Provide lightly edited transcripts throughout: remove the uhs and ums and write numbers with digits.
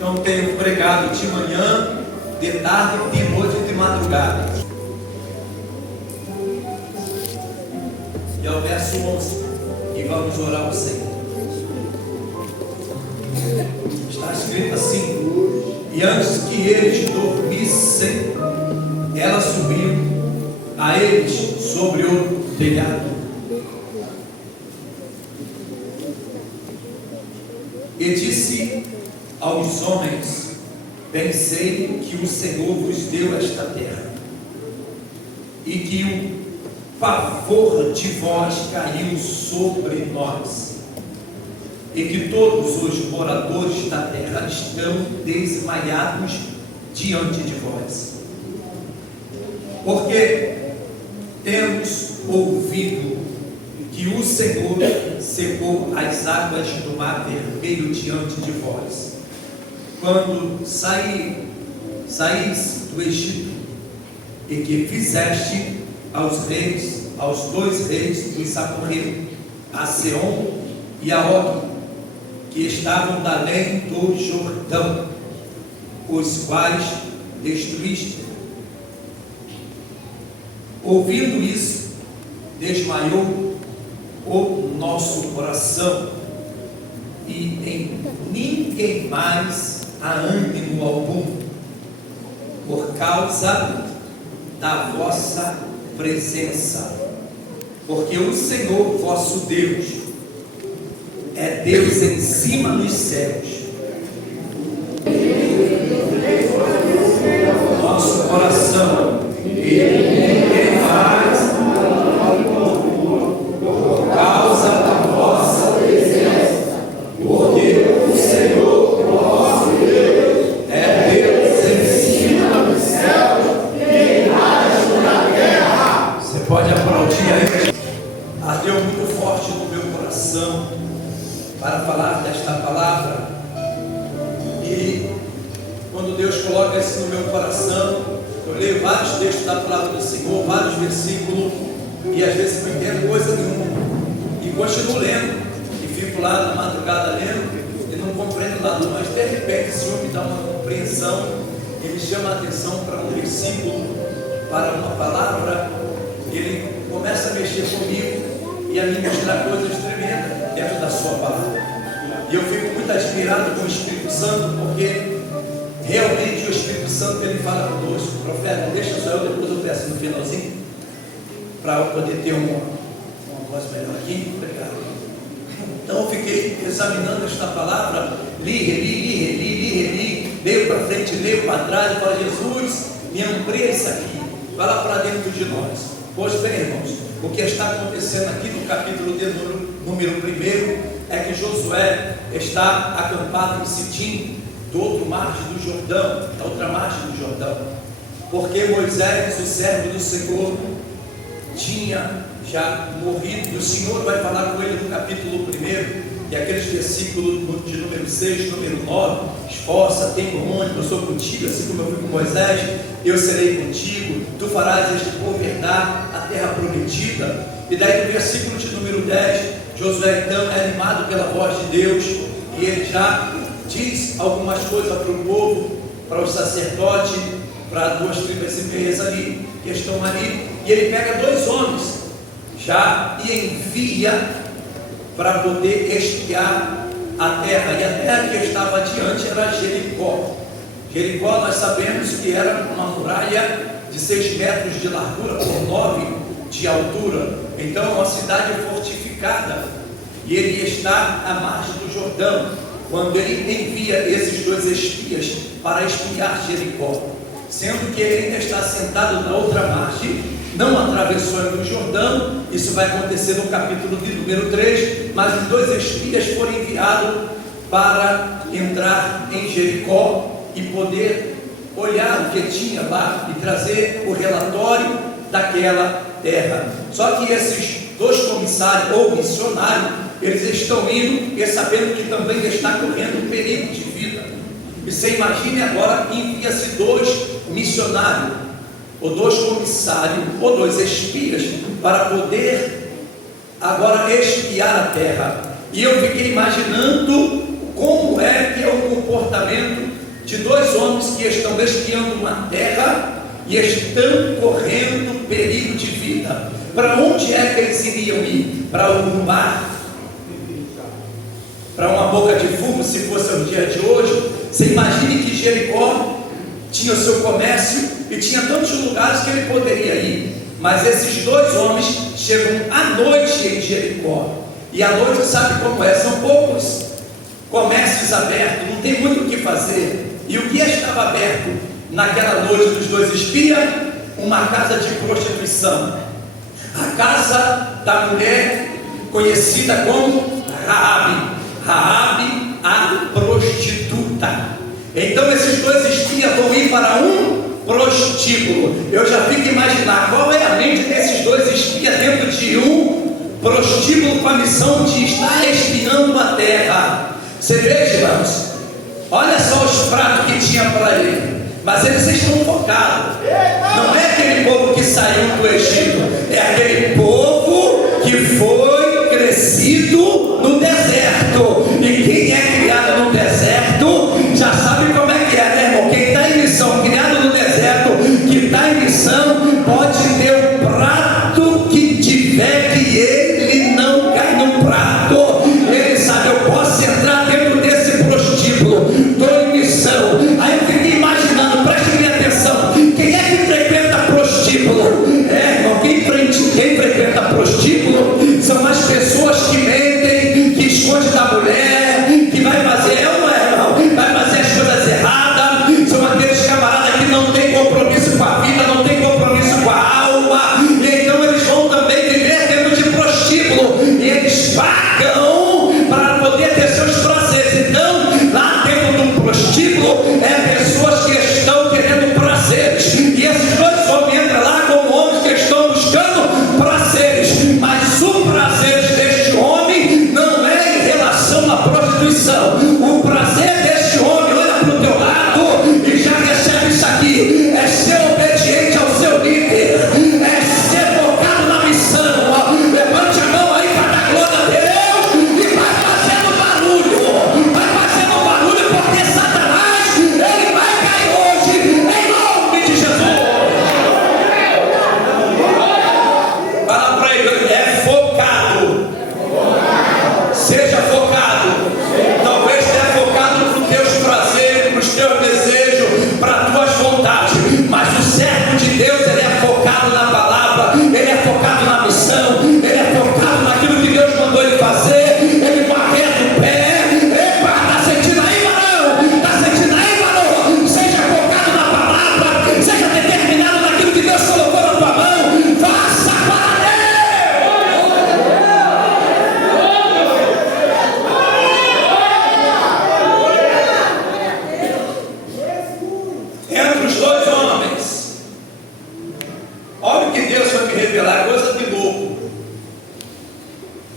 Então tenho pregado de manhã, de tarde, de noite e de madrugada. E ao verso 11, e vamos orar ao Senhor. Está escrito assim: e antes que eles dormissem, ela subiu a eles sobre o telhado. E disse aos homens: bem sei que o Senhor vos deu esta terra, e que o favor de vós caiu sobre nós, e que todos os moradores da terra estão desmaiados diante de vós, porque temos ouvido que o Senhor secou as águas do mar vermelho diante de vós, quando saísse do Egito, e que fizeste aos dois reis dos amorreus, a Seom e a Og, que estavam da além do Jordão, os quais destruíste. Ouvindo isso, desmaiou o nosso coração, e em ninguém mais há ânimo algum, por causa da vossa presença, porque o Senhor vosso Deus é Deus em cima dos céus. Nosso coração, e ninguém mais por causa da vossa presença, porque o Senhor vosso Deus é Deus em cima dos céus e embaixo da terra. Você pode aplaudir aí. Ardeu muito forte no meu coração para falar desta palavra, e quando Deus coloca isso no meu coração, eu leio vários textos da palavra do Senhor, vários versículos, e às vezes não entendo coisa nenhuma, e continuo lendo, e fico lá na madrugada lendo, e não compreendo nada, mas de repente o Senhor me dá uma compreensão, e me chama a atenção para um versículo, para uma palavra. Ele começa a mexer comigo, e a me mostrar coisas tremendas dentro da sua palavra, e eu fico muito admirado com o Espírito Santo, porque realmente o Espírito Santo, ele fala conosco. Profeta, deixa só eu, depois eu peço no finalzinho, para eu poder ter uma voz melhor aqui. Obrigado. Então eu fiquei examinando esta palavra, li, leio para frente, leio para trás, e falo: Jesus, me amplia isso aqui, fala para dentro de nós. Pois bem, irmãos, o que está acontecendo aqui no capítulo de número 1 é que Josué está acampado em Sitim, do outro margem do Jordão, da outra margem do Jordão, porque Moisés, o servo do Senhor, tinha já morrido. O Senhor vai falar com ele no capítulo 1, e aqueles versículos de número 6, número 9: esforça, tem ânimo, eu sou contigo, assim como eu fui com Moisés, eu serei contigo, tu farás este povo herdar a terra prometida. E daí no versículo de número 10, Josué então é animado pela voz de Deus, e ele já diz algumas coisas para o povo, para os sacerdotes, para 2 tribos e meias ali, que estão ali, e ele pega 2 homens já e envia para poder espiar a terra, e a terra que estava adiante era Jericó. Jericó, nós sabemos que era uma muralha de 6 metros de largura por 9 de altura, então uma cidade fortificada, e ele está à margem do Jordão, quando ele envia esses 2 espias para espiar Jericó, sendo que ele ainda está sentado na outra margem, não atravessou o Jordão. Isso vai acontecer no capítulo de número 3, mas os 2 espias foram enviados para entrar em Jericó e poder olhar o que tinha lá e trazer o relatório daquela terra. Só que esses 2 comissários ou missionários, eles estão indo e sabendo que também está correndo um perigo de vida. E você imagine agora que envia-se 2 missionários, ou 2 comissários, ou 2 espias, para poder agora espiar a terra. E eu fiquei imaginando como é que é o comportamento de dois homens que estão espiando uma terra e estão correndo perigo de vida. Para onde é que eles iriam ir? Para algum mar? Para uma boca de fumo, se fosse o dia de hoje? Você imagine que Jericó tinha o seu comércio e tinha tantos lugares que ele poderia ir. Mas esses dois homens chegam à noite em Jericó. E à noite, sabe como é? São poucos comércios abertos, não tem muito o que fazer. E o que estava aberto naquela noite dos dois espias? Uma casa de prostituição. A casa da mulher conhecida como Raabe. Raabe, a prostituta. Então esses dois espias vão ir para um prostíbulo. Eu já fico imaginar qual é a mente desses dois espias dentro de um prostíbulo com a missão de estar espiando a terra. Você veja, irmãos, olha só os pratos que tinha para ele, mas eles estão focados. Não é aquele povo que saiu do Egito, é aquele povo que foi crescido no deserto. E quem é criado no deserto já sabe como é que é, né, irmão? Quem está em missão, criado no deserto, que está em missão, pode ter o prato que tiver, que ele não cai no prato. Ele sabe, eu posso entrar dentro desse prostíbulo, estou em missão. Aí eu fiquei imaginando, preste bem atenção, quem é que frequenta prostíbulo? Irmão, quem frequenta prostíbulo são as pessoas que mentem, que escondem da mulher, que vai fazer, vai fazer as coisas erradas. São aqueles camaradas que não tem compromisso com a vida, não tem compromisso com a alma, e então eles vão também viver dentro de prostíbulo, e eles pagam para poder ter seus prazeres. Então, lá dentro de um prostíbulo, pessoas que estão querendo prazeres, e esses dois homens entram lá como homens que estão buscando prazeres, mas o prazer deste homem não é em relação à prostituição. O prazer deste homem, olha para o teu lado e já recebe isso aqui, é ser obediente ao seu líder, é ser focado na missão. Levante a mão aí para dar glória a Deus e vai fazendo barulho, porque Satanás, ele vai cair hoje, em nome de Jesus. Fala para ele, é focado. Seja focado. Talvez tenha focado para os teus prazeres, para os teus desejos, para as tuas vontades, mas o servo de Deus, ele é focado na palavra, ele é focado na missão, ele é focado naquilo que Deus mandou ele fazer. Ele barreta o pé. Epa, está sentindo aí, varão? Está sentindo aí, varão? Seja focado na palavra, seja determinado naquilo que Deus colocou na tua mão. Faça para entre os dois homens, olha o que Deus foi me revelar, coisa de louco.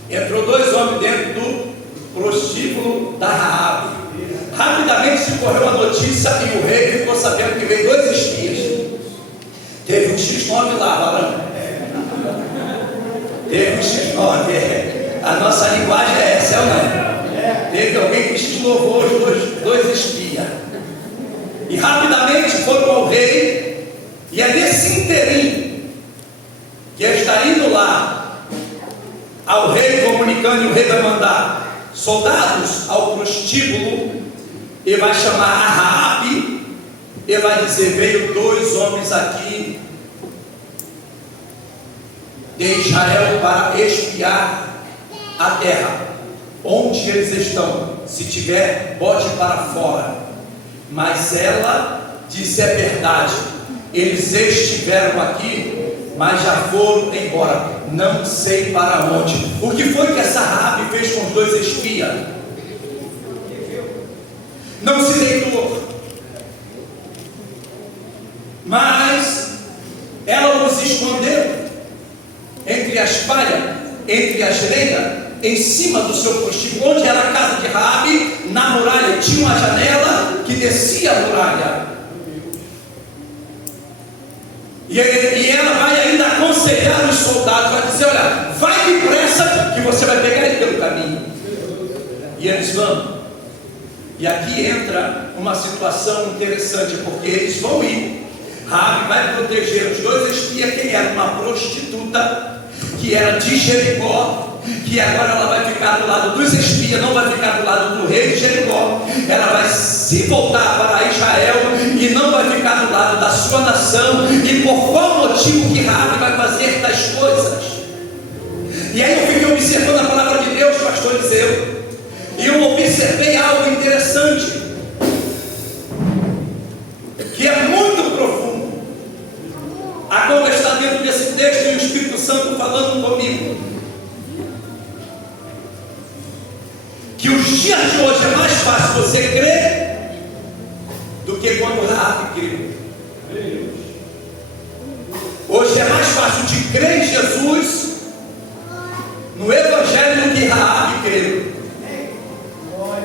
Entrou dois homens dentro do prostíbulo da Raabe. Rapidamente se correu a notícia e o rei ficou sabendo que veio dois espias. Teve um X9 lá, varão. Teve um X9, a nossa linguagem é essa, não é? Teve alguém que X-louvou os dois espias. E rapidamente foram ao rei, e é nesse inteirinho que ele está indo lá ao rei, comunicando, e o rei vai mandar soldados ao prostíbulo, e vai chamar a Raabe, e vai dizer: veio dois homens aqui de Israel para espiar a terra, onde eles estão. Se tiver, bote para fora. Mas ela disse: é verdade, eles estiveram aqui, mas já foram embora, não sei para onde. O que foi que essa Raabe fez com os dois espias? Não se deitou, mas ela os escondeu entre as palhas, entre as lenhas, em cima do seu prostíbulo, onde era a casa de Raabe. Na muralha tinha uma janela que descia a muralha, e ela vai ainda aconselhar os soldados, vai dizer: olha, vai depressa que você vai pegar ele pelo caminho. E eles vão. E aqui entra uma situação interessante, porque eles vão ir. Raabe vai proteger os dois espias. Quem era uma prostituta, que era de Jericó, que agora ela vai ficar do lado dos espias, não vai ficar do lado do rei de Jericó. Ela vai se voltar para Israel e não vai ficar do lado da sua nação. E por qual motivo que Raabe vai fazer tais coisas? E aí eu fiquei observando a palavra de Deus, pastor Eliseu, e eu observei algo interessante, que é muito profundo. A conta está dentro desse texto e o Espírito Santo falando comigo. Que os dias de hoje é mais fácil você crer do que quando Raabe creu. Hoje é mais fácil de crer em Jesus no Evangelho do que Raabe creu.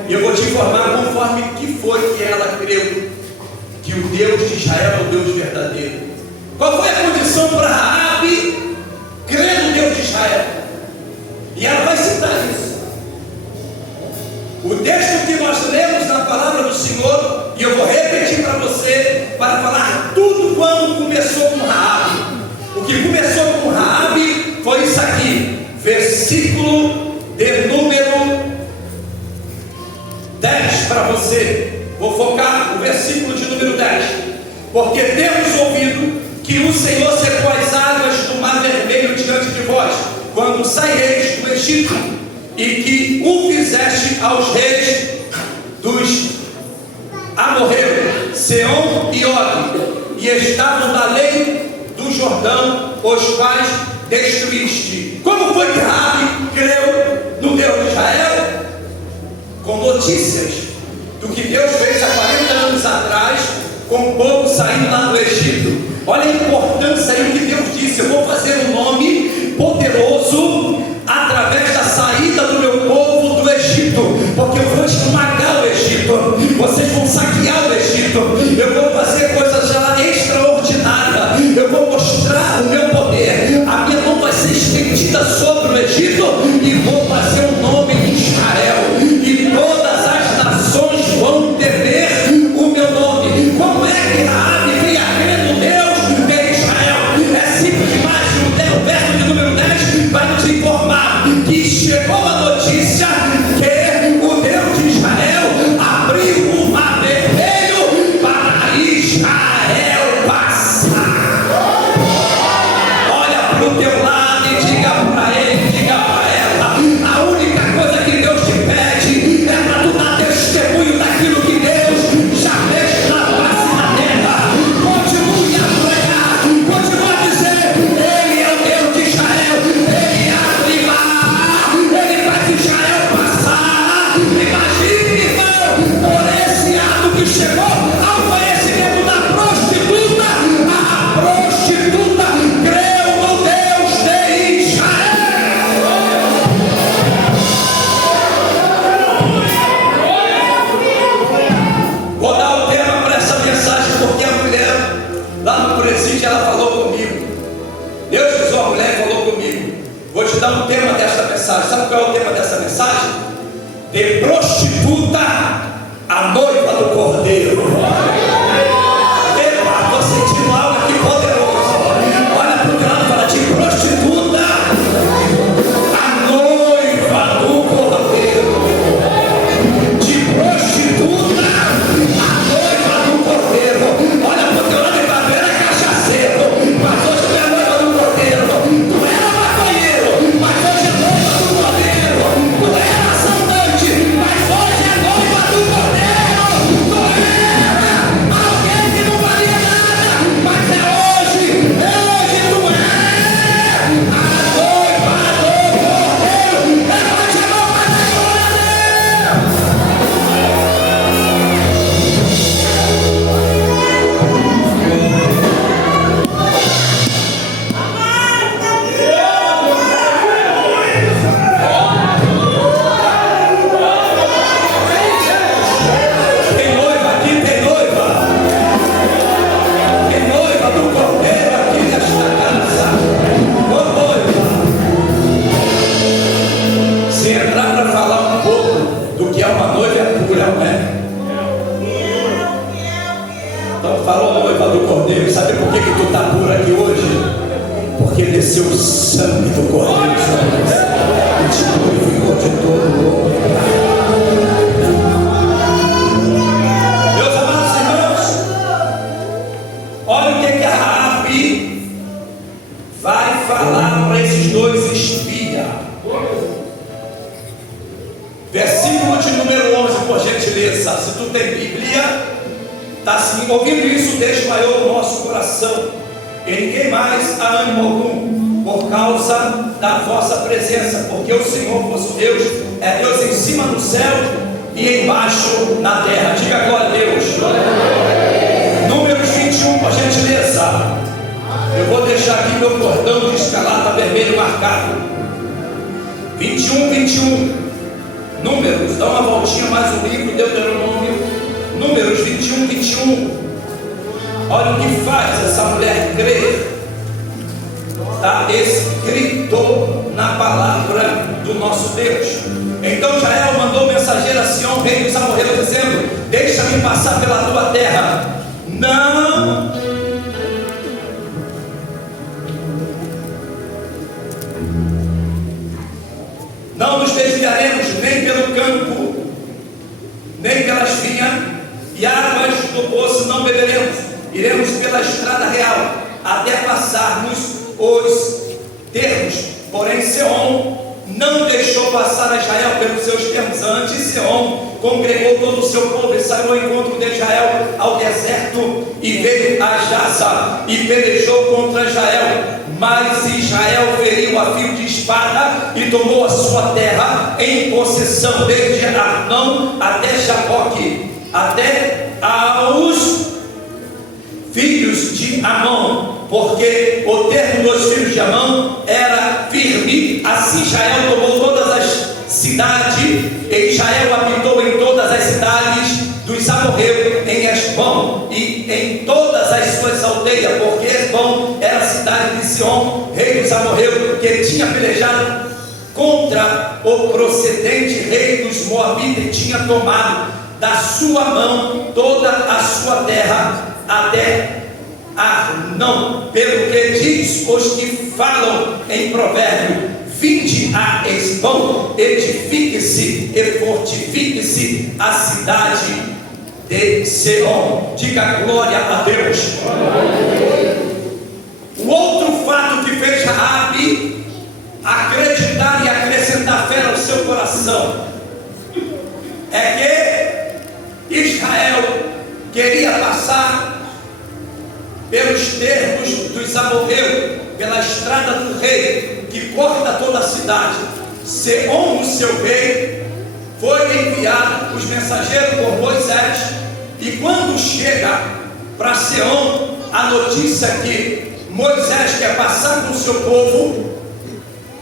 E eu vou te informar conforme que foi que ela creu que o Deus de Israel é o Deus verdadeiro. Qual foi a condição para Raabe crer no Deus de Israel? E ela vai citar isso. O texto que nós lemos na palavra do Senhor, e eu vou repetir para você, para falar tudo quando começou com Raabe. O que começou com Raabe foi isso aqui, versículo de número 10 para você. Vou focar no versículo de número 10. Porque temos ouvido que o Senhor secou as águas do Mar Vermelho diante de vós, quando saíreis do Egito, e que o fizeste aos reis dos amorreus, Seom e Og, e estavam da lei do Jordão, os quais destruíste. Como foi que Raabe creu no Deus de Israel? Com notícias do que Deus fez há 40 anos atrás com o povo saindo lá do Egito. Olha a importância aí que Deus disse: eu vou fazer um nome poderoso através da saída do meu povo do Egito, porque eu vou esmagar o Egito, vocês vão saquear o Egito, eu vou fazer coisas já extraordinárias, eu vou mostrar o meu poder, a minha mão vai ser estendida sobre o Egito e vou fazer um nome em Israel, e todas as nações vão temer o meu nome. Como é que Raabe veio a crer no Deus de Israel? É simples demais. O verso de número 10 vai nos informar que chegou a notícia que o Deus de Israel abriu o Mar Vermelho para Israel passar. Olha para o teu lado e diga para ele, diga para ela: a única coisa que Deus te pede é para tu dar testemunho daquilo que Deus já fez na face da terra. Continue a pregar, continue a dizer: Ele é o Deus de Israel, Ele abre mar, Ele faz Israel passar. Imagine, irmão, por esse ato que chegou ao conhecimento da prostituta. A prostituta creu no Deus de Israel. Vou dar o tema para essa mensagem, porque a mulher lá no presídio, ela falou comigo. Deus usou a mulher e falou comigo: vou te dar um tema desta mensagem. Sabe qual é o tema dessa mensagem? De prostituta a noiva do Cordeiro. Epa, estou sentindo algo aqui poderoso. Olha para o teu lado e fala: de prostituta a noiva do Cordeiro. De prostituta a noiva do Cordeiro. Olha para o teu lado e fala: tu era cachaceiro, mas hoje tu é noiva do Cordeiro. Tu era maconheiro, mas hoje é noiva do Cordeiro. Tu era assaltante, mas hoje é noiva do Cordeiro. Então falou a noiva do Cordeiro. Sabe por que tu está puro aqui hoje? Porque desceu o sangue do Cordeiro sobre você e te purificou de todo o pecado. Meus amados irmãos, olha o que a Raabe vai falar para esses dois espias. Versículo de número 11, por gentileza. Se tu tem Bíblia, está assim, ouvindo isso, desmaiou o nosso coração, e ninguém mais há ânimo algum, por causa da vossa presença, porque o Senhor vosso Deus é Deus em cima no céu e embaixo na terra. Diga glória a Deus. Números 21, por gentileza. Eu vou deixar aqui meu cordão de escarlata vermelho marcado. 21. Números, dá uma voltinha mais no livro, Deuteronômio. Números 21. Olha o que faz essa mulher crer. Está escrito na palavra do nosso Deus. Então Jael mandou mensageiro a Sião, rei dos amorreus, dizendo: deixa-me passar pela tua terra. Não nos desviaremos nem pelo campo, nem pelas vinhas, e águas do poço não beberemos. Iremos pela estrada real, até passarmos os termos. Porém Seom não deixou passar a Israel pelos seus termos. Antes Seom congregou todo o seu povo e saiu ao encontro de Israel ao deserto, e veio a Jaza e pelejou contra Israel. Mas Israel feriu a fio de espada e tomou a sua terra em possessão, desde Arnão até Jaboque, até aos filhos de Amon, porque o termo dos filhos de Amon era firme. Assim Israel tomou todas as cidades, e Israel habitou em todas as cidades dos amorreus, em Esbom e em todas as suas aldeias, porque Esbom era a cidade de Sion, rei dos amorreus, que tinha pelejado contra o procedente rei dos moabitas, e tinha tomado da sua mão toda a sua terra até Arnão. Pelo que diz os que falam em provérbio: vinde a Esbom, edifique-se e fortifique-se a cidade de Seom. Diga glória a Deus. O outro fato que fez Raabe acreditar e acrescentar fé ao seu coração é que Israel queria passar pelos termos dos amorreus, pela estrada do rei, que corta toda a cidade. Seom, o seu rei, foi enviado os mensageiros por Moisés, e quando chega para Seom a notícia que Moisés quer passar com o seu povo,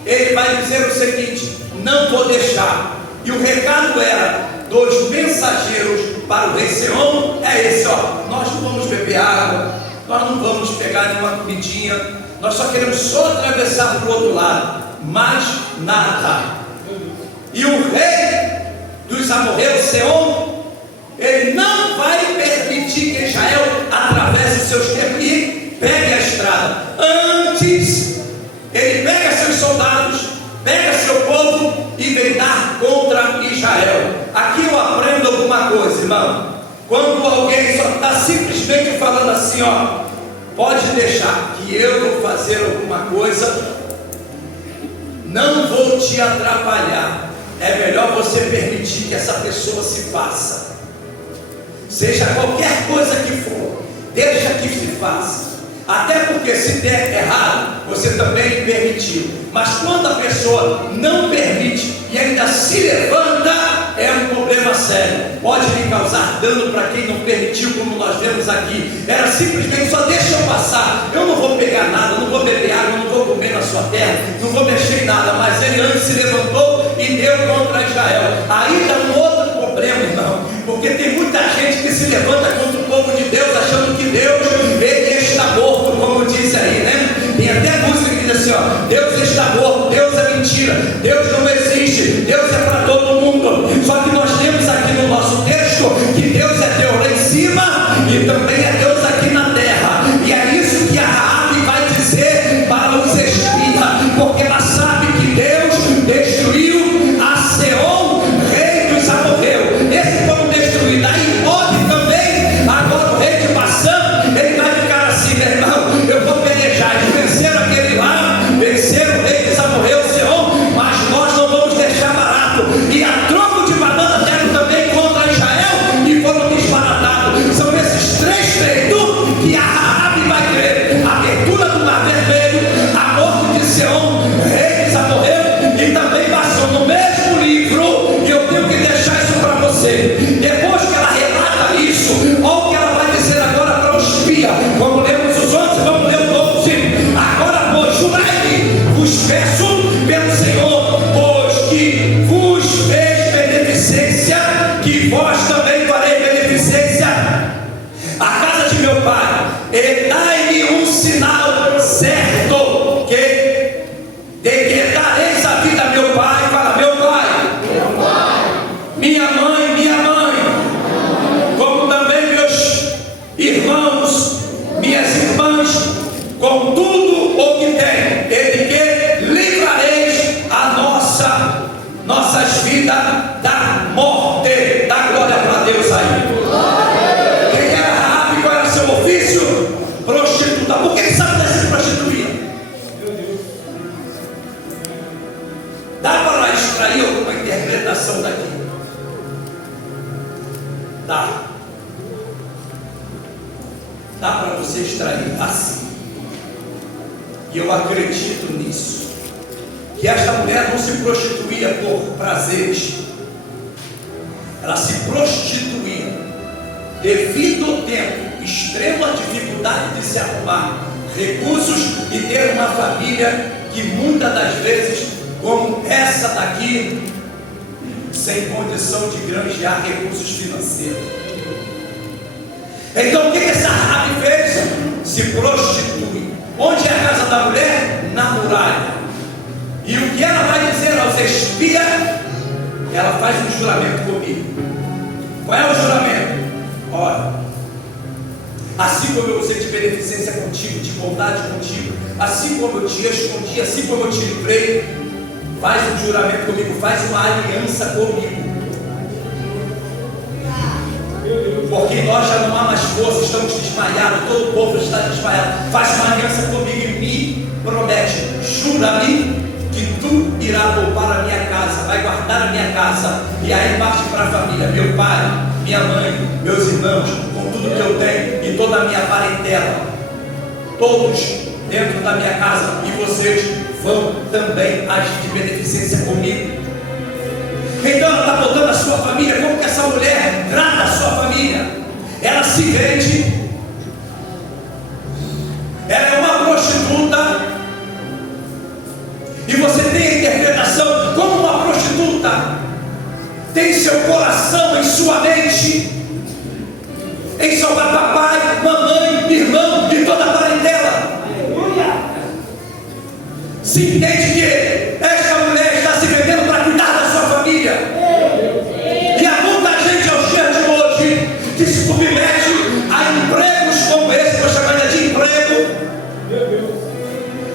ele vai dizer o seguinte: não vou deixar. E o recado era dos mensageiros para o rei Seom é esse: nós não vamos beber água, nós não vamos pegar nenhuma comidinha, nós só queremos só atravessar para o outro lado, mais nada. E o rei dos amorreus, Seom, ele não vai permitir que Israel atravesse os seus termos e pegue a estrada. Antes, ele pega seus soldados, pega seu povo e vem dar contra Israel. Aqui eu aprendo alguma coisa, irmão. Quando alguém só está simplesmente falando assim: pode deixar que eu vou fazer alguma coisa, não vou te atrapalhar. É melhor você permitir que essa pessoa se faça, seja qualquer coisa que for, deixa que se faça. Até porque se der errado, você também permitiu. Mas quando a pessoa não permite e ainda se levanta, é um problema sério. Pode lhe causar dano para quem não permitiu, como nós vemos aqui. Era simplesmente: só deixa eu passar, eu não vou pegar nada, não vou beber água, não vou comer na sua terra, não vou mexer em nada. Mas ele antes se levantou e deu contra Israel. Aí dá um outro problema, irmão, porque tem muita gente que se levanta contra o povo de Deus, achando que Deus, ele está morto, como diz aí, né? Tem até música que diz assim: Deus está morto, Deus é mentira, Deus não existe, Deus é para todo mundo. Só que nós temos aqui no nosso texto que Deus é Deus lá em cima e também é Deus dá para você extrair assim. E eu acredito nisso, que esta mulher não se prostituía por prazeres, ela se prostituía devido ao tempo, extrema dificuldade de se arrumar recursos e ter uma família que muitas das vezes, como essa daqui, sem condição de granjear recursos financeiros. Então o que essa Raabe fez? Se prostitui. Onde é a casa da mulher? Na muralha. E o que ela vai dizer aos espias? Ela faz um juramento comigo. Qual é o juramento? Olha, assim como eu usei de beneficência contigo, de bondade contigo, assim como eu te escondi, assim como eu te livrei, faz um juramento comigo, faz uma aliança comigo. Porque nós já não há mais força, estamos desmaiados, todo o povo está desmaiado. Faz uma aliança comigo e me promete, jura-me que tu irá poupar a minha casa, vai guardar a minha casa, e aí parte para a família, meu pai, minha mãe, meus irmãos, com tudo que eu tenho e toda a minha parentela, todos dentro da minha casa, e vocês vão também agir de beneficência comigo. Então ela está botando a sua família. Como que essa mulher trata a sua família? Ela se vende, ela é uma prostituta, e você tem a interpretação como uma prostituta tem seu coração em sua mente em salvar papai, mamãe, irmão e toda a parentela. Se entende que esta mulher está se vendendo para cuidar da sua família. E há muita gente aos dias de hoje que se submete a empregos como esse, que eu chamaria de emprego,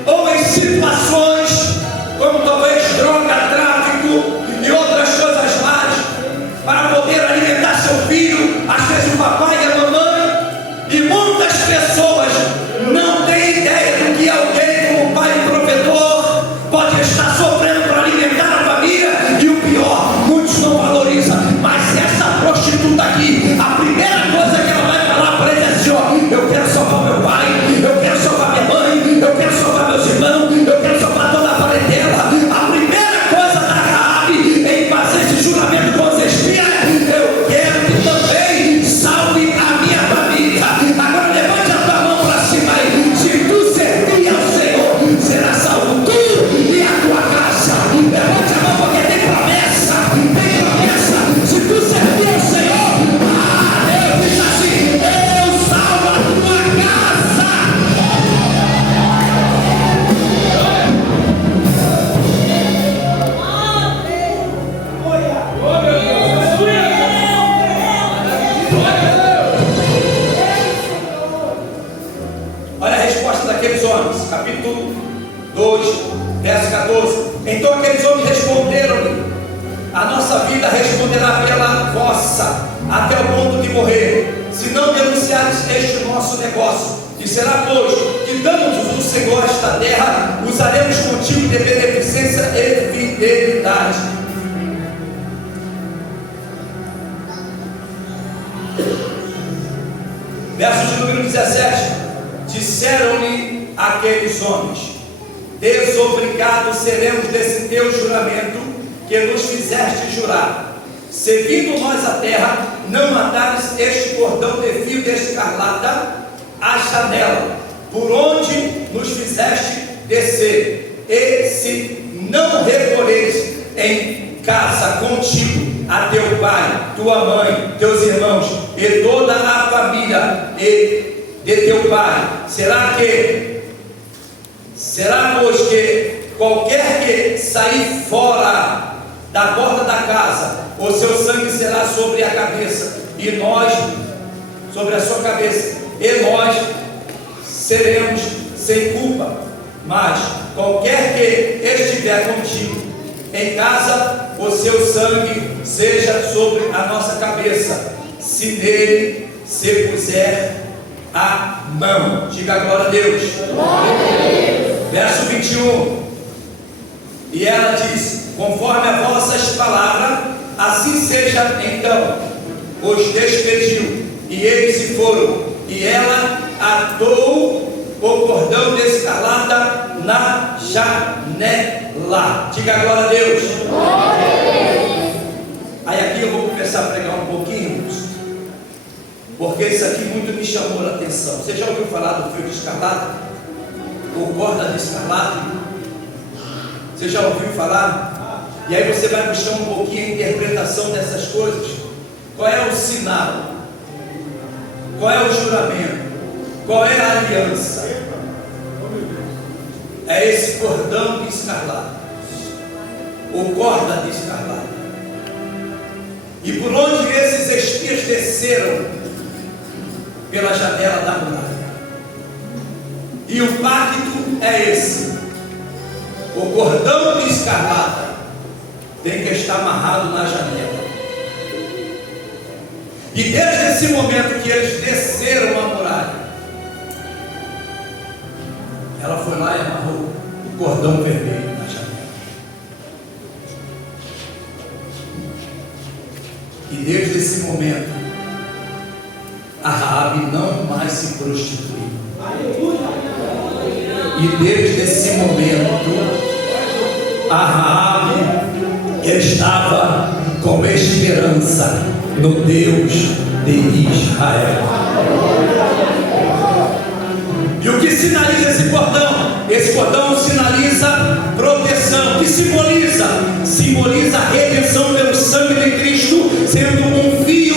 ou em situações como talvez droga, tráfico e outras coisas mais, para poder alimentar seu filho, às vezes o papai e a mamãe. E muitas pessoas não têm ideia do que alguém como pai e provedor pode estar sofrendo para alimentar a família. E o pior, muitos não valorizam. Mas essa prostituta aqui, a primeira coisa que ela vai falar para ele é assim: ó, eu quero salvar meu pai, eu quero salvar minha mãe, eu quero salvar meus irmãos, eu quero salvar toda a parentela. A primeira coisa da Raabe em fazer esse juramento com os espias: eu quero que também salve a minha família. Agora levante a tua mão para cima aí. Se tu servir ao Senhor, será salvo tu e a tua casa. Levante a mão, porque tem promessa, tem promessa. Se tu servir ao Senhor, Deus diz assim: eu salvo a tua casa. Olha a resposta daqueles homens, capítulo 2, verso 14. Então aqueles homens responderam-lhe: a nossa vida responderá pela vossa, até o ponto de morrer, se não denunciares este nosso negócio. E será, pois, que dando-nos o Senhor esta terra, usaremos contigo de beneficência e fidelidade. Verso de número 17. Disseram-lhe aqueles homens: desobrigados seremos desse teu juramento que nos fizeste jurar. Se vindo nós a terra, não matares este cordão de fio de escarlata à janela, por onde nos fizeste descer, e se não recolheres em casa contigo a teu pai, tua mãe, teus irmãos e toda a família de teu pai, será pois que qualquer que sair fora da porta da casa, o seu sangue será sobre a cabeça, e nós sobre a sua cabeça, e nós seremos sem culpa. Mas qualquer que estiver contigo em casa, o seu sangue seja sobre a nossa cabeça, se nele se puser a mão. Diga glória a Deus. Glória a Deus. Verso 21. E ela diz: conforme a vossas palavras, assim seja. Então os despediu, e eles se foram, e ela atou o cordão de escarlata na janela. Diga glória a Deus. Aí aqui eu vou começar a pregar um pouquinho, porque isso aqui muito me chamou a atenção. Você já ouviu falar do fio de escarlata? Ou corda de escarlata? Você já ouviu falar? E aí você vai buscar um pouquinho a interpretação dessas coisas. Qual é o sinal? Qual é o juramento? Qual é a aliança? É esse cordão de escarlata, ou corda de escarlata. E por onde esses espias desceram? Pela janela da muralha. E o pacto é esse: o cordão de escarlata tem que estar amarrado na janela. E desde esse momento que eles desceram a muralha, ela foi lá e amarrou o cordão vermelho na janela. E desde esse momento, a Raabe não mais se prostituiu. E desde esse momento, a Raabe estava com esperança no Deus de Israel. E o que sinaliza esse cordão? Esse cordão sinaliza proteção. O que simboliza? Simboliza a redenção pelo sangue de Cristo, sendo um fio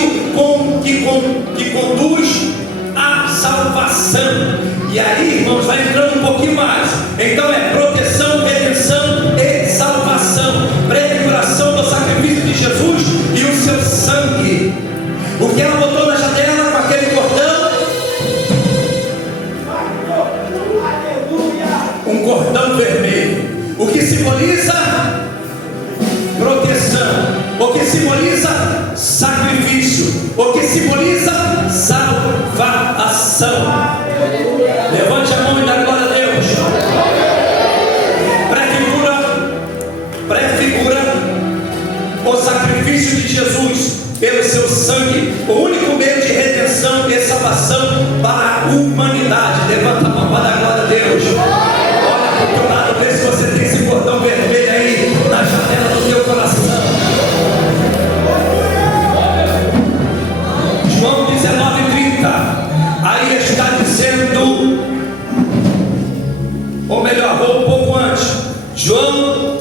que conduz à salvação. E aí, irmãos, vai entrando um pouquinho mais. Então é proteção, redenção e salvação, prefiguração do sacrifício de Jesus e o seu sangue. O que ela botou na janela com aquele cordão? Um cordão vermelho. O que simboliza? Proteção. O que simboliza? Sacrifício. O que simboliza? Salvação. Levante a mão e dá glória a Deus. Prefigura o sacrifício de Jesus pelo seu sangue, o único meio de redenção e salvação para a humanidade. Levanta a mão para dar glória a Deus. Olha para o teu lado, vê se você tem esse cordão vermelho aí na janela do teu coração. João 19:30. Aí está dizendo, ou melhor, vou um pouco antes. João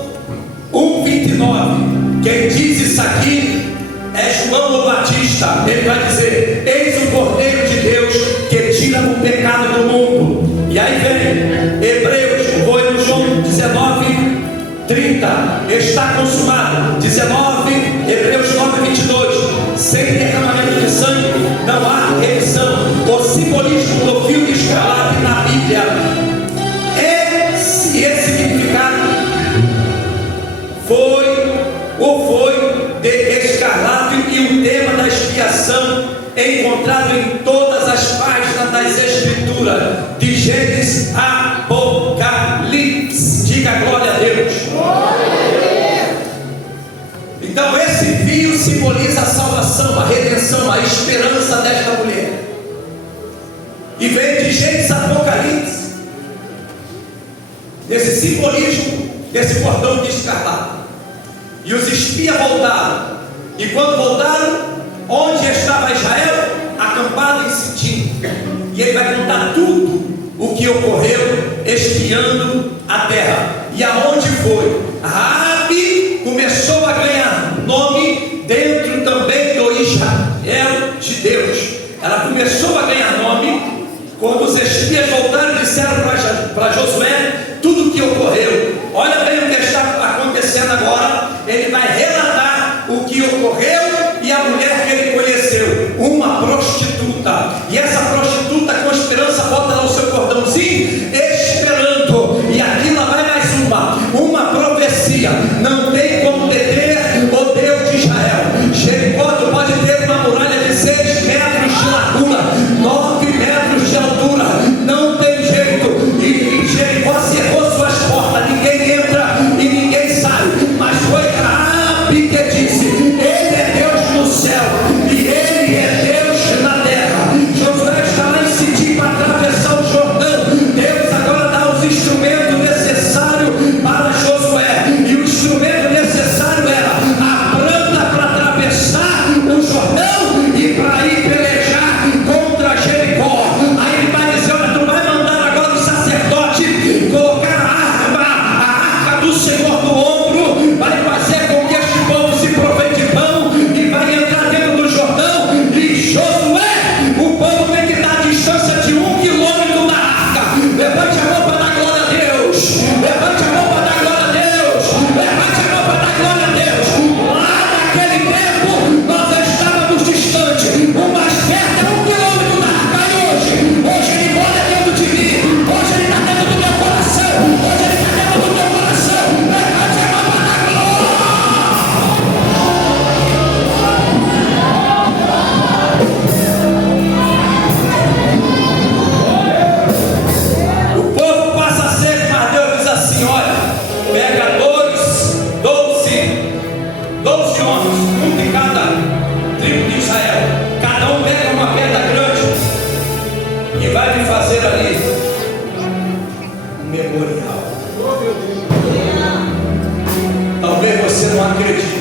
1:29. Quem diz isso aqui é João o Batista. Ele vai dizer: eis o Cordeiro de Deus que tira o pecado do mundo. E aí vem Hebreus, vou no João 19:30. Está consumado. 19, Hebreus 9:22. Sem derramamento de sangue não há remissão. O simbolismo do fio de escarlate na Bíblia, esse significado foi de escarlate, e o tema da expiação é encontrado em todas as páginas das Escrituras, de Gênesis a Apocalipse. Diga glória a Deus. Então esse fio simboliza a salvação, a redenção, a esperança desta mulher. E vem de Gênesis a Apocalipse, desse simbolismo, desse cordão de escarlate. E os espias voltaram. E quando voltaram, onde estava Israel? Acampado em Sitim. E ele vai contar tudo o que ocorreu espiando a terra. E aonde foi? Raabe começou a ganhar nome dentro também do Israel de Deus. Ela começou a ganhar nome quando os espias voltaram e disseram para Josué tudo o que ocorreu. Olha bem o que está acontecendo agora. Ele vai relatar o que ocorreu e a mulher que ele conheceu, uma prostituta. E essa prostituta com esperança bota lá o seu cordãozinho esperando. E aqui lá vai mais uma profecia. Não tem como deter o Deus de Israel. Jericó pode ter uma muralha de 6 metros de largura, 9 metros de altura. Não tem jeito. E Jericó cerrou suas portas. Ninguém entra e ninguém sai. Mas foi Raabe que disse: ele é Deus no céu e ele é Deus na terra. Josué está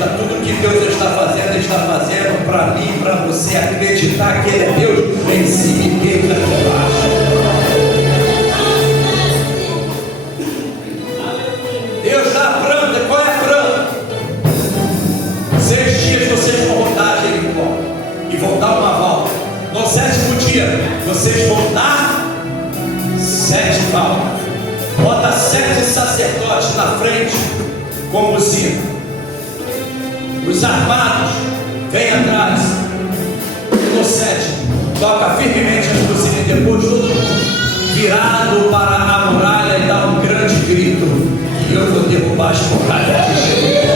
acredita, tudo que Deus está fazendo para mim, para você acreditar que Ele é Deus em cima e que Ele é embaixo. Deus dá a planta, qual é a planta? 6 dias vocês vão rodar Jericó e vão dar uma volta. No 7º dia, vocês vão dar 7 voltas. Bota 7 sacerdotes na frente com buzina. Os armados vêm atrás. No 7, toca firmemente as buzinas. Depois todo mundo virado para a muralha e dá um grande grito. E eu vou derrubar as muralhas de Jericó.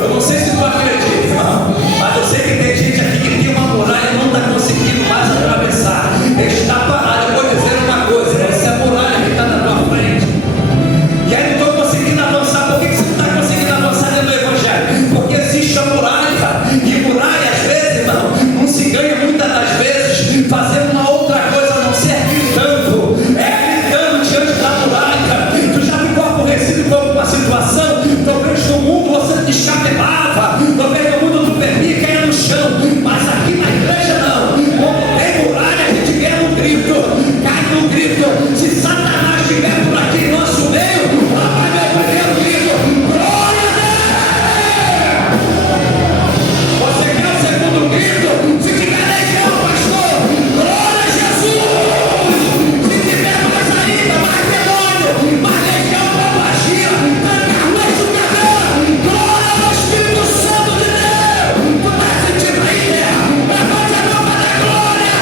Eu não sei se tu acredita, irmão, mas eu sei que tem gente aqui que tem uma muralha e não está conseguindo mais atravessar. Está parado. Eu vou dizer uma coisa: essa é a muralha que está na tua frente. E aí não estou conseguindo avançar. Por que você não está conseguindo avançar dentro do Evangelho? Porque existe a muralha. E muralha, às vezes, irmão, não se ganha muitas das vezes fazendo uma outra coisa a não ser gritando. É gritando diante da muralha. Tu já ficou aborrecido com alguma situação? Talvez no mundo você descabelava. Talvez no mundo tu perdia e caia no chão. Mas aqui na igreja não. Quando tem muralha, a gente ganha um grito. Cai no grito. Se Satanás estiver por aqui em nosso meio, vai ver o primeiro grito. Glória a Deus! Você quer o segundo grito? Se tiver legião, pastor, glória a Jesus! Se tiver mais ainda, mais demônio, mais legião para magia, Carlos Cabelo, glória ao Espírito Santo de Deus! Tu está sentindo aí, terra? Levante a mão para a glória!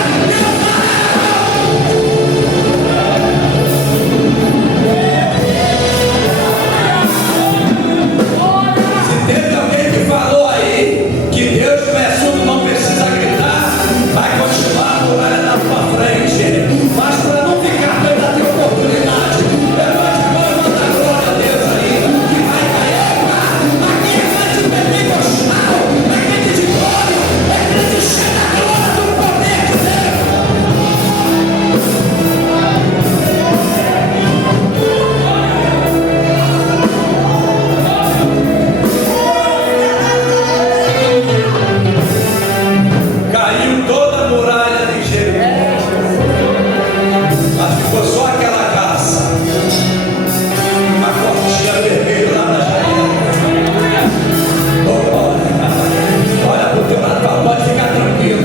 Se teve alguém que falou aí que Deus não é surdo, não precisa gritar, vai continuar a muralha na tua frente. Mas para não ficar perda de oportunidade, levante a mão e manda a glória a Deus aí, que vai cair. Aqui é crente pentecostal, é crente de glória, é crente cheio da glória do poder de Deus. Caiu toda a muralha de Jericó, mas ficou só aquela caça, uma cortina vermelha lá na janela. Oh, olha para o teu lado, pode ficar tranquilo.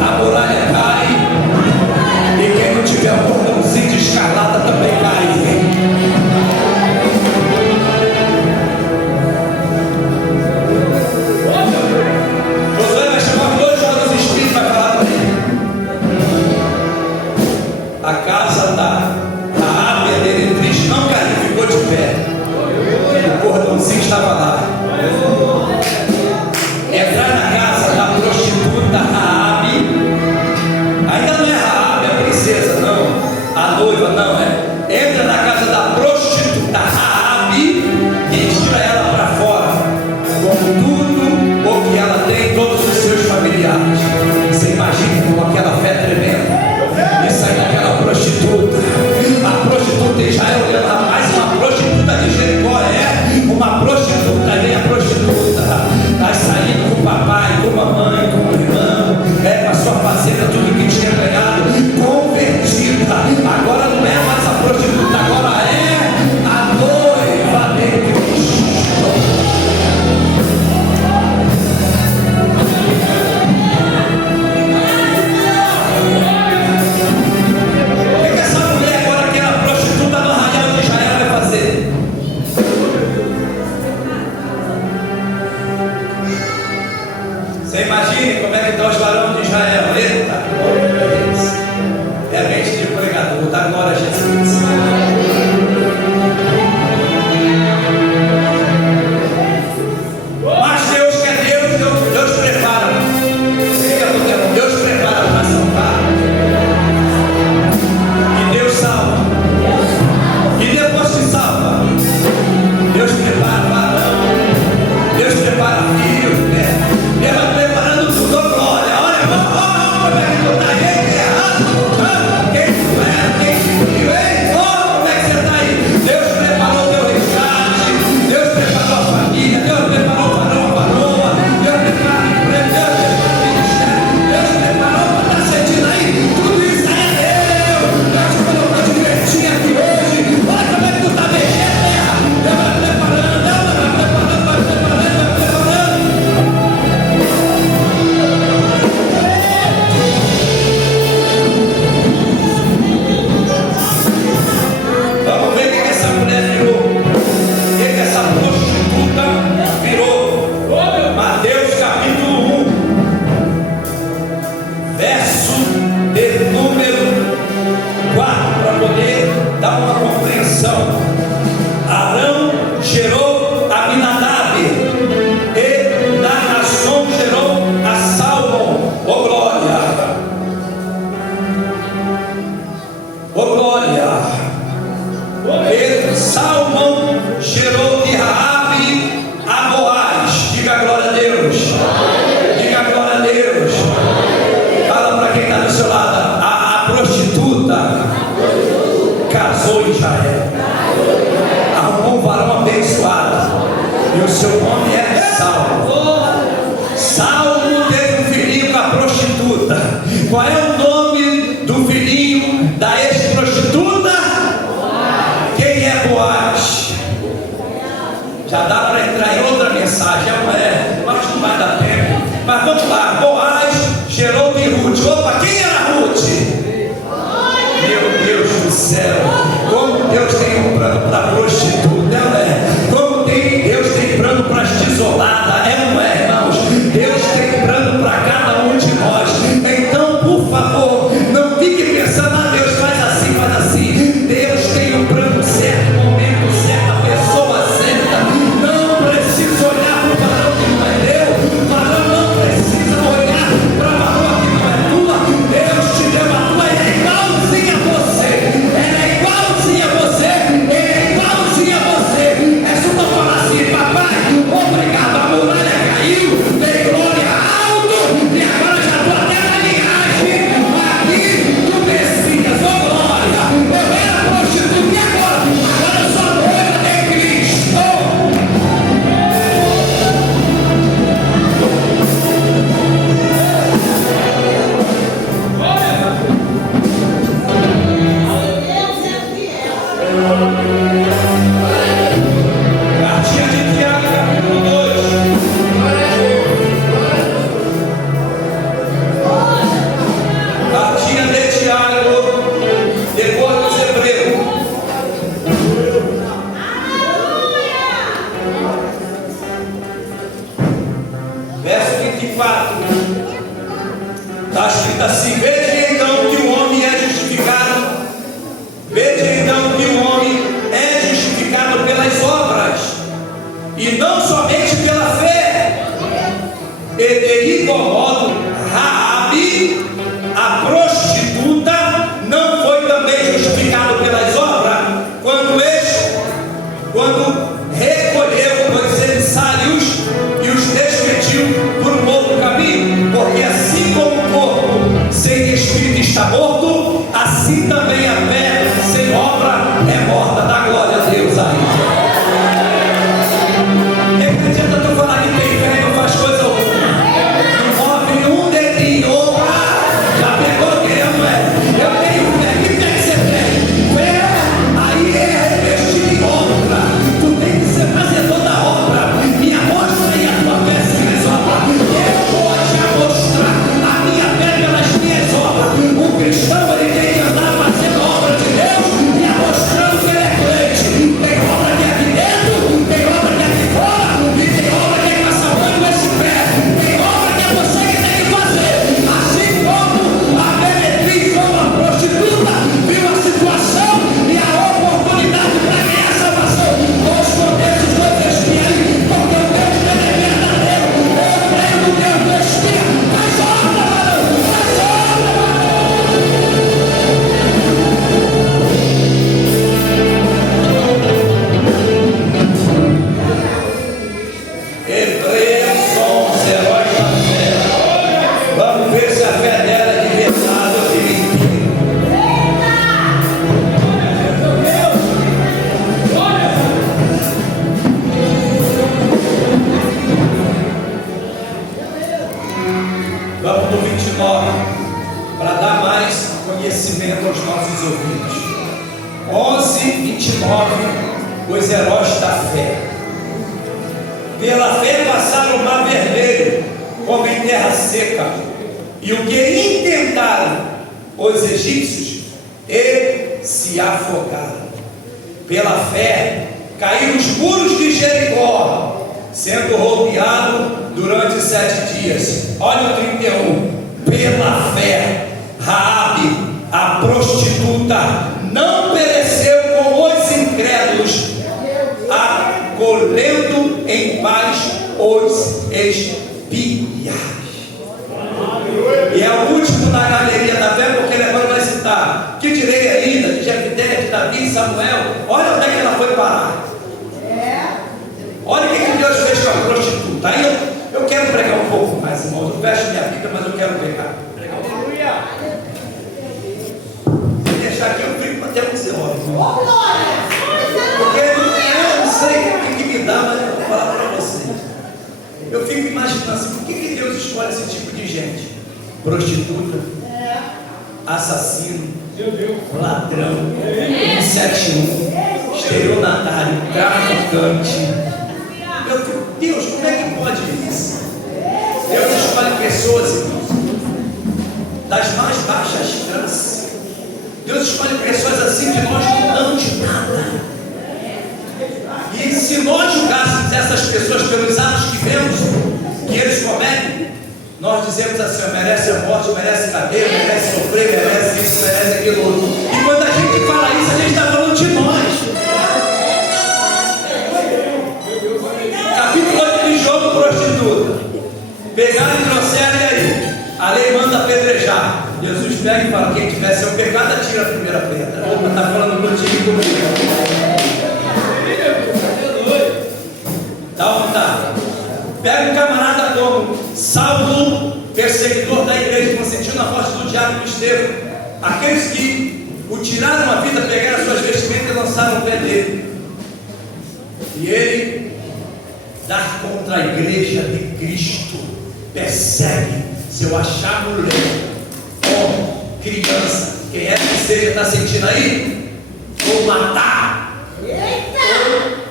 A muralha cai, e quem não tiver o cordãozinho de escarlata também cai. Josué vai chamar 2 jovens espíritos e vai falar para ele. A casa da Raabe, a meretriz, não caiu, ficou de pé. O cordãozinho estava lá. Entrar na casa da prostituta Raabe, ainda não é Raabe, a princesa, não, a noiva, não é. Entra na casa da prostituta Raabe e tira ela para fora, com tudo o que ela tem, todos os seus familiares. Você imagina com aquela fé tremenda e sai daquela prostituta. A prostituta em Israel, mas uma prostituta de Jericó é uma prostituta, nem a prostituta está saindo com o papai, com a mãe, com o irmão, com a sua fazenda, tudo que tinha ganhado, convertida. Agora não é mais a prostituta, agora é a noiva de Cristo. O que essa mulher, agora que é a prostituta do arraial de Israel, vai fazer? Você imagine como é que estão os varões de Israel. Eita, glória a Deus. É a mente de pregador, dá glória a Jesus. Mas Deus que é Deus, Deus prepara. Deus prepara para salvar. E Deus salva. E depois que salva, Deus prepara varão. Deus prepara filho, né? Deus vai preparando tudo, glória. Olha, olha como é que casou em Israel, arrumou um varão abençoado, e o seu nome é Saulo. Saulo teve um filhinho com a prostituta. Qual é o nome do filhinho da ex-prostituta? Quem é Boaz? Já dá para entrar em outra mensagem, mas não vai dar tempo. Mas vamos lá, Boaz gerou de Ruth. Opa, quem era Ruth? Meu Deus do céu, como Deus tem um plano para a prostituta, como Deus tem plano para as desoladas, não é, irmãos? Deus tem plano para cada um de nós. Então, por favor, não fique pensando, Deus faz assim, faz assim. Deus tem um plano certo, momento certo, a pessoa certa. Não precisa olhar para o varão que não é teu, o varão não precisa olhar para o varão que não é tua. Deus te deu a tua, ele é igualzinho a você, ele é igualzinho a você, ele é igualzinho a você. É só tu falar assim, papai, obrigado, a muralha caiu, dei glória alto, e agora já estou até na linhagem aqui do Messias, ô glória. Eu era prostituta e agora eu sou noiva de Cristo. Cartinha de Tiago, capítulo 2. Cartinha de Tiago, depois dos Hebreus. Verso 24. Está escrito assim: vede então que o homem é justificado. Vede então que o homem é justificado pelas obras, e não somente pela fé. E de igual modo, Raabe, a prostituta, não foi também justificada pelas obras, quando recolheu os emissários e os despediu por um outro caminho. Porque assim como o corpo sem espírito está morto, assim também a fé sem obra é morta. Dá glória a Deus aí. Nem adianta tu falar que tem fé e não faz coisa alguma. Não move um dedinho. Já pegou quem não é? Eu tenho fé. Que fé que você tem? Fé aí é revestido em obra. Tu tem que ser fazedor da obra. Me mostra aí a tua fé sem as obras. Eu vou já mostrar a minha fé pelas minhas obras. O cristão, ele tem que andar fazendo a obra de Deus e mostrando que ele é crente. Tem obra que é aqui dentro, tem obra que é aqui fora, e tem obra que é com essa mão e com esse pé. Tem obra que é você que tem que fazer. Assim como a meretriz ou a prostituta viu a situação e a oportunidade para ganhar salvação. Vou esconder os dois espinhos ali, porque o Deus dele é verdadeiro. Eu creio no Deus do espinho. Faz obra, mano! Faz obra, mano! Hebreus são os heróis da fé. Vamos ver se a fé dela é de verdade ou de mentira. Vamos no 29, para dar mais conhecimento aos nossos ouvintes. 11:29, os heróis da fé. Pela fé passaram o mar vermelho, como em terra seca, e o que intentaram os egípcios, e se afogaram. Pela fé caíram os muros de Jericó, sendo rodeado durante 7 dias. Olha o 31. Pela fé, Raabe, a prostituta, não pereceu com os incrédulos, acolhendo em paz os espias. E é o último na galeria da fé, porque ele agora vai citar: que direi ainda de Jefté, de Davi e Samuel? Olha onde é que ela foi parar. Olha o que Deus fez com a prostituta. Aí eu quero pregar um pouco mais, irmãos. Eu fecho minha Bíblia, mas eu quero pregar um pouco. Vou deixar aqui, eu fico até 11 horas. fico imaginando assim, por que Deus escolhe esse tipo de gente? Prostituta, assassino, ladrão, 171, estelionatário, traficante. Eu fico, Deus, como é que pode isso? Deus escolhe pessoas, irmãos, das mais baixas classes. Deus escolhe pessoas assim que nós não damos nada. E se nós julgássemos essas pessoas pelos atos que vemos que eles cometem, nós dizemos assim: merece a morte, merece cadeia, merece sofrer, merece isso, merece aquilo outro. E quando a gente fala isso, a gente está falando de nós. Capítulo 8 de Jogo, prostituta. Pegaram e trouxeram, e aí? A lei manda apedrejar. Jesus pega e fala: quem tiver seu pecado, atira a primeira pedra. Opa, está falando contigo e comigo. Dá ou não tá? Pega um camarada como Saulo, perseguidor da igreja, consentiu na morte do diabo Estevão. Aqueles que o tiraram a vida, pegaram as suas vestimentas e lançaram o pé dele. E ele dá contra a igreja de Cristo, persegue. Se eu achar mulher, homem, criança, quem é que seja, está sentindo aí? Vou matar.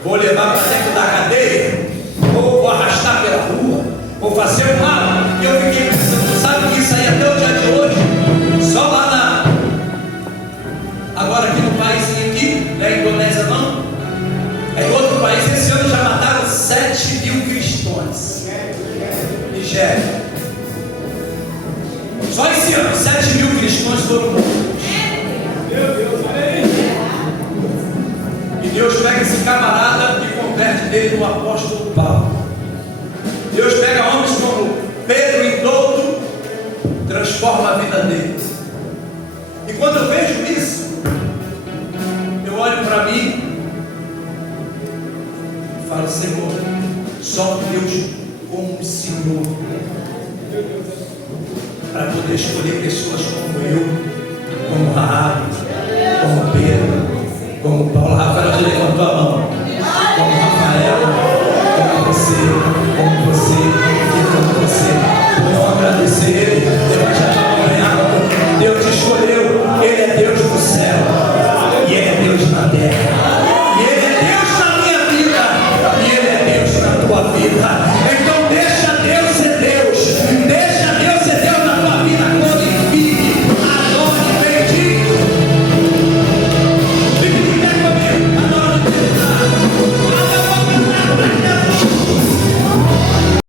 Vou levar para dentro da cadeia, ou vou arrastar pela rua, vou fazer um mal. Eu fiquei pensando, sabe que isso aí até o dia de hoje, só lá agora aqui no país aqui, não é Indonésia não, é em outro país, esse ano já mataram 7.000 cristãos. Nigéria. Só esse ano, 7.000 cristãos foram mortos. E Deus pega esse camarada e converte dele no apóstolo Paulo. Deus pega homens como Pedro e Douto, transforma a vida deles. E quando eu vejo isso, eu olho para mim e falo: Senhor, só Deus como o Senhor, para poder escolher pessoas como eu, como Raabe, como Pedro, como Paulo.